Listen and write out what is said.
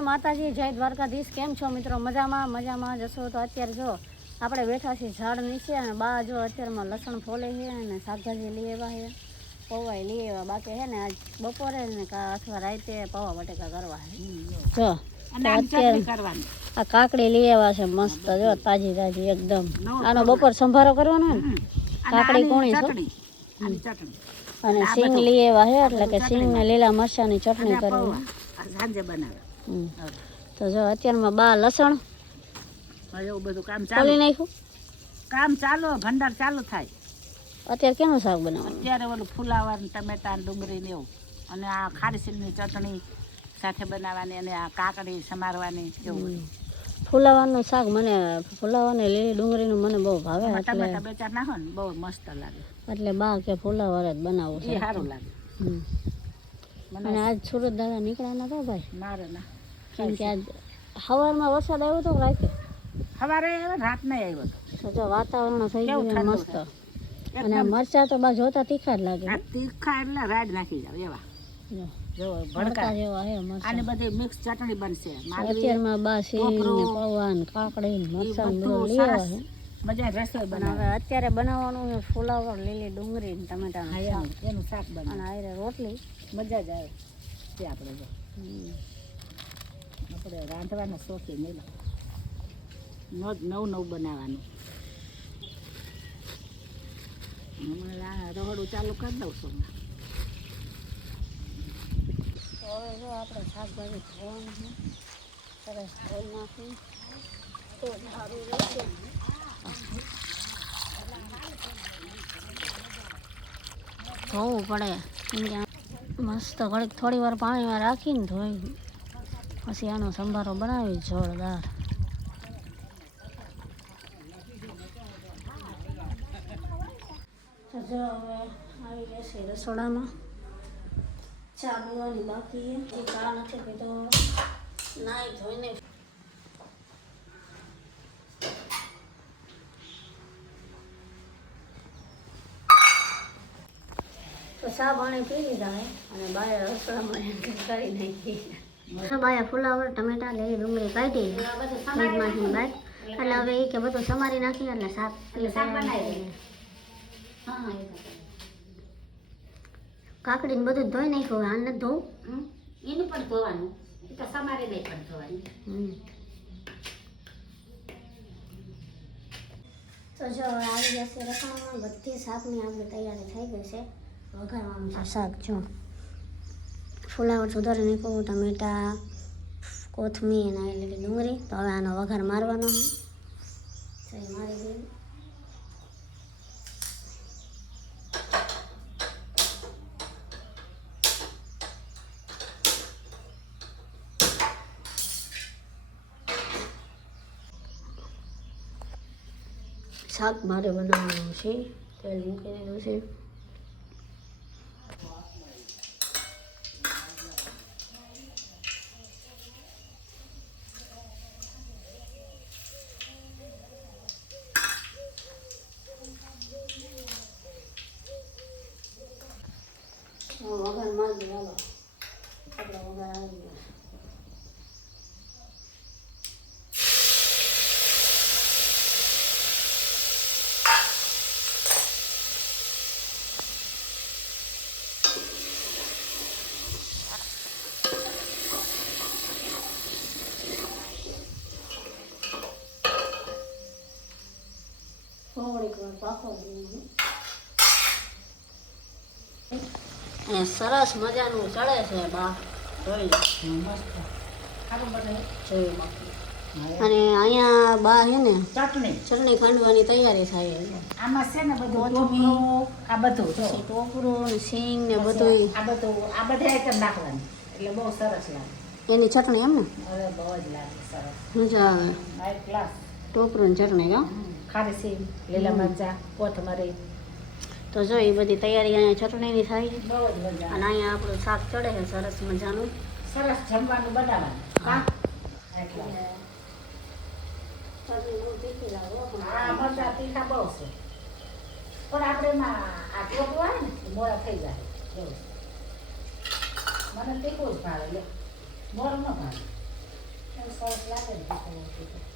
માતાજી જય દ્વારકાધીશ કેમ છો મિત્રો મજામાં જશો તો અત્યારે જો આપણે બેઠા છીએ ઝાડ નીચે અને બા જો અત્યારમાં લસણ ફોલે છે અને શાકભાજી લઈ આવ્યા છે પૌવા લઈ આવ્યા બાકી છે ને આજ બપોરે ને અથવા રાતે પૌવા બટેકા કરવા છે જો અત્યારે આ કાકડી લઈ આવ્યા છે મસ્ત જો તાજી એકદમ આનો બપોર સંભારો કરવાનો ને કાકડી કોણી છે અને સિંગ લઈ આવ્યા છે એટલે કે સિંગ ને લીલા મરચાની ચટણી કરવી સાંજે બનાવે તો જો અત્યારમાં બા લસણ એવું બધું કામ ખોલી નાખ્યું કામ ચાલુ ભંડાર ચાલુ થાય અત્યારે કેનું શાક બનાવવાનું અત્યારે ઓલું ફુલાવર ટમેટા ડુંગળી ને એવું અને આ ખારીસીની ચટણી સાથે બનાવવાની અને આ કાકડી સમારવાની એવું ફુલાવાનું શાક મને ફુલાવાની લીલી ડુંગળીનું મને બહુ ભાવે ટમેટા બે ચાર નાખો ને બહુ મસ્ત લાગે એટલે બા કે ફુલાવર જ બનાવવું છે સારું લાગે અને આજ સુરત દાદા નીકળ્યા નતા ભાઈ મારે ના કેમ કે આજ સવારમાં વરસાદ આવ્યો તો રાતે સવારે રાત નહીં આવ્યો તો જો વાતાવરણ થઈ ગયું મસ્ત અને મરચા તો બા જોતા તીખા જ લાગે તીખા એટલે રાડ નાખી જાવ એવા જો ભડકા જેવા હે મસ્ત આને બધી મિક્સ ચટણી બનશે અત્યારમાં બા સિંગ ને પૌવા ને કાકડી ને મરચાં બધું લઈ આવ્યા છે મજા રસોઈ બનાવે અત્યારે બનાવવાનું છે ફુલાવર લીલી ડુંગળી ને ટમેટા એનું શાક બનાવે અને આયરે રોટલી મજા જ આવે તે આપણે જો આપણે રાંધવાનો શોખી નહીં નવું બનાવવાનું હમણાં રહોડું ચાલુ કરી દઉં છું હવે જો આપણે શાકભાજી ધોવાનું છે સરસ ધોઈ નાખી તો સારું રહેશે ધોવું પડે મસ્ત ઘડીક થોડી વાર પાણીમાં રાખીને ધોઈ પછી આનો સંભારો બનાવી જોરદાર જો હવે આવી જશે રસોડામાં ચા પીવાની બાકી જે ચા નથી પીતો નાઈ ધોઈને તો ચા પાણી પી લીધા હે અને બાય રસોડામાં કરી નાખી બાયા ફુલાવર ટમેટા લીલી ડુંગળી કાઢી ફ્રીજમાંથી બાદ એટલે હવે એ કે બધું સમારી નાખી એટલે શાક બનાવી કાકડી ને બધું ધોઈ નાખ્યું આને નથી ધોવું એનું પણ ધોવાનું એ તો સમારે નહીં પણ ધોવાનું તો જો આવી જશે રસોડામાં બધી શાકની આપણે તૈયારી થઈ ગઈ છે વઘારવાનું છે શાક જો ફુલાવર સુધારી નાખ્યું ટમેટા કોથમીર અને લીલી ડુંગળી તો હવે આનો વઘાર મારવાનો છે મારી દઈએ શાક મારે બનાવવાનું છે તેલ મૂકી દીધું છે વઘાર મારી દે હાલો આપણે વઘાર આવી ગયો થોડીક વાર પાકો દેવાનું અને સરસ મજાનું ચડે છે બા જોઈ મસ્ત સારું બને અને અહીંયા બા છે ને ચટણી ખાંડવાની તૈયારી થાય આમાં છે ને બધું આ બધું પછી ટોપરું ને સિંગ ને બધું આ બધી આઈટમ નાખવાની એટલે બહુ સરસ લાગે એની ચટણી એમ ને અરે બહુ જ લાગે સરસ મજા આવે હાઈ ક્લાસ ટોપરું ને ચટણી કા ખારી સિંગ લીલા મરચા કોથમરી તો જો એ બધી તૈયારી અહીંયા ચટણીની થાય બહુ જ મજા અને અહીંયા આપણું શાક ચડે છે સરસ મજાનું સરસ જમવાનું બનાવવાનું હા મરચા તીખા બહુ છે પણ આપણે એમાં આ ટોપરું આવે ને મોડા થઈ જાય એવું મને તીખું જ ભાવે મોર ન ભાવે રાતે જ ભૂખ લાગતી હતી.